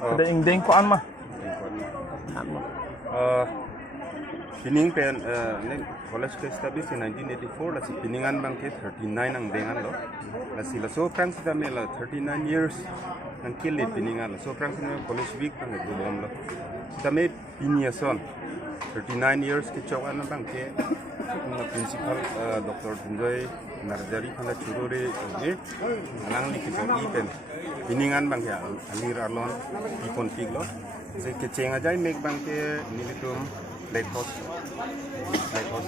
Ada Ingdeng ko mah. Pining pen college ke established in 1984 la si piningan bang ke 39 ang dengan lo la si la so frank kita me la 39 years ang kili piningan la so frank kita college week bang itu bom lo kita me piniason 39 years ke chokan bang ke principal Dr. Enjoy Narjari kana churure je anang likito ipen piningan bang ya alir alon ipon piglo se ke chenga jai mek bang ke nilitum Black Horse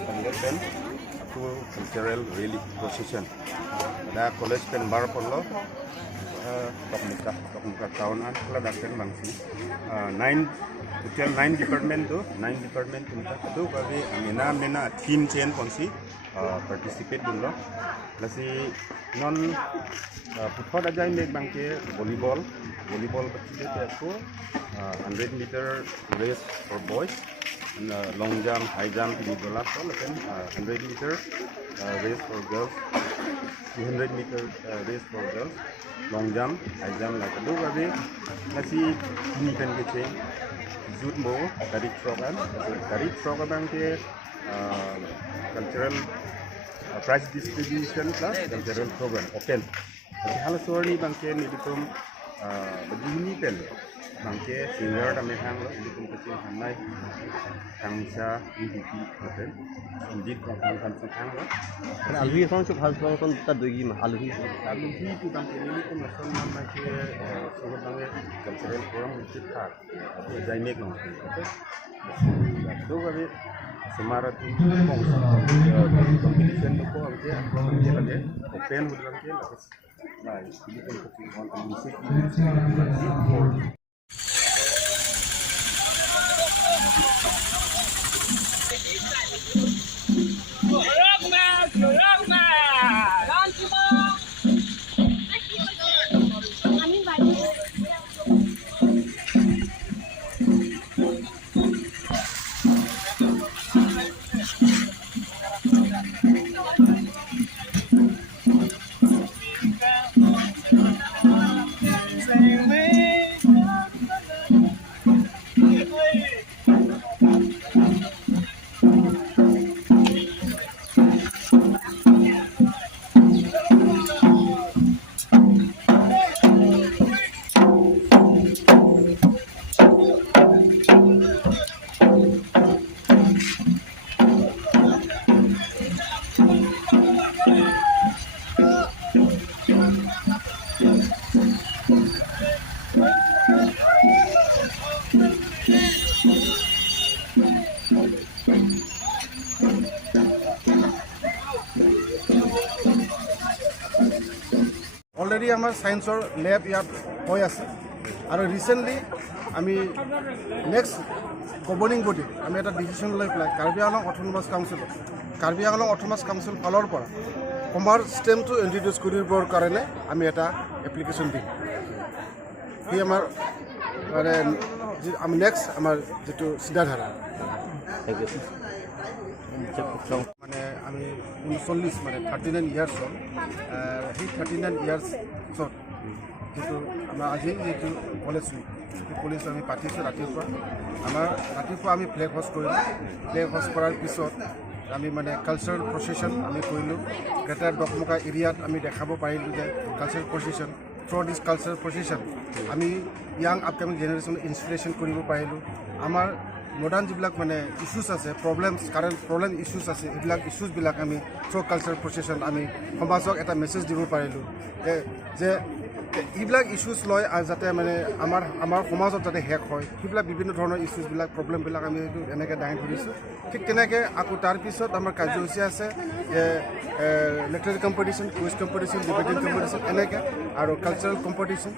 convention to cultural rally procession. Ada college pen bar polo Thongnokbe town an kala dakten bangsi 9 department kita tu kali mena team chain konsi participate dulu. Lasi non putho aja ini bangke volleyball betul aku 100 meter race for boys. Long jump, high jump ini bola so lekan 100 meter race for girls, 200 meter race for girls, long jump, high jump like itu kali masih ini kan kecil, judo, tarik frogan bangke cultural prize distribution plus cultural program open. Hal sorry bangke ni itu begini kan. Bangke singer kami hang lo ini kecil hamai kangsa UDP hotel injit kang hang lo alwi kon suk hal kon ta dogi ma alwi itu bangke ini pun langsung nama ke sobat bangke cultural program injit tak jainek lo oke itu kami semarat competition tu ko angke lagi open udah bangke lapis nah ini pun kecil on musik Already our science lab ইয়াত হৈ আছে আৰু recently আমি next governing body আমি এটা decision লৈ পেলাই Karbi Anglong autonomous council ফালৰ পৰা কমাৰ্চ ষ্টেমটো ইন্ট্ৰডিউচ কৰিবৰ কাৰণে আমি এটা এপ্লিকেশ্যন দিম ই আমাৰ মানে আমি নেক্সট আমাৰ যেটো চিন্তাধাৰা মানে আমি 39 মানে 39 ইয়াৰ্স হল সেই 39 ইয়াৰ্স যেটো আমাৰ আজি যেটো কলেজ কলেজ আমি পাতিছোঁ ৰাতিপুৱা আমাৰ ৰাতিপুৱা আমি ফ্লেগ হোষ্ট কৰিলোঁ ফ্লেগ হোষ্ট কৰাৰ পিছত আমি মানে কালচাৰেল প্ৰচেছন আমি কৰিলোঁ গ্ৰেটাৰ ডকমকা এৰিয়াত আমি দেখাব পাৰিলোঁ যে কালচাৰেল প্ৰচেছন থ্ৰু দিছ কালচাৰেল প্ৰচেছন আমি ইয়াং আপকামিং জেনেৰেশ্যন ইনস্পিৰেশ্যন কৰিব পাৰিলোঁ আমাৰ মডাৰ্ণ যিবিলাক মানে ইছ্যুজ আছে কাৰেণ্ট প্ৰব্লেম ইছ্যুজ আছে এইবিলাক ইছ্যুজবিলাক আমি থ্ৰু কালচাৰেল প্ৰচেছন আমি সমাজক এটা মেছেজ দিব পাৰিলোঁ যে এইবিলাক ইছ্যুজ লৈ যাতে মানে আমাৰ সমাজত যাতে শেষ হয় সেইবিলাক বিভিন্ন ধৰণৰ ইছ্যুজবিলাক প্ৰব্লেমবিলাক আমি এইটো এনেকৈ দাঙি ধৰিছোঁ ঠিক তেনেকৈ আকৌ তাৰপিছত আমাৰ কাৰ্যসূচী আছে যে literary competition quiz competition debating competition এনেকৈ আৰু কালচাৰেল কম্পিটিশ্যন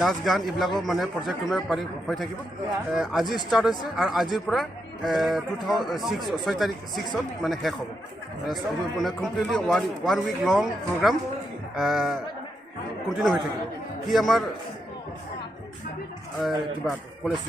নাচ গান এইবিলাকো মানে পৰ্যায়ক্ৰমে পাৰি হৈ থাকিব আজি ষ্টাৰ্ট হৈছে আৰু আজিৰ পৰা 6 মানে শেষ হ'ব মানে কমপ্লিটলি ওৱান উইক লং প্ৰগ্ৰাম কণ্টিনিউ হৈ থাকিব সি আমাৰ কিবা কলেজ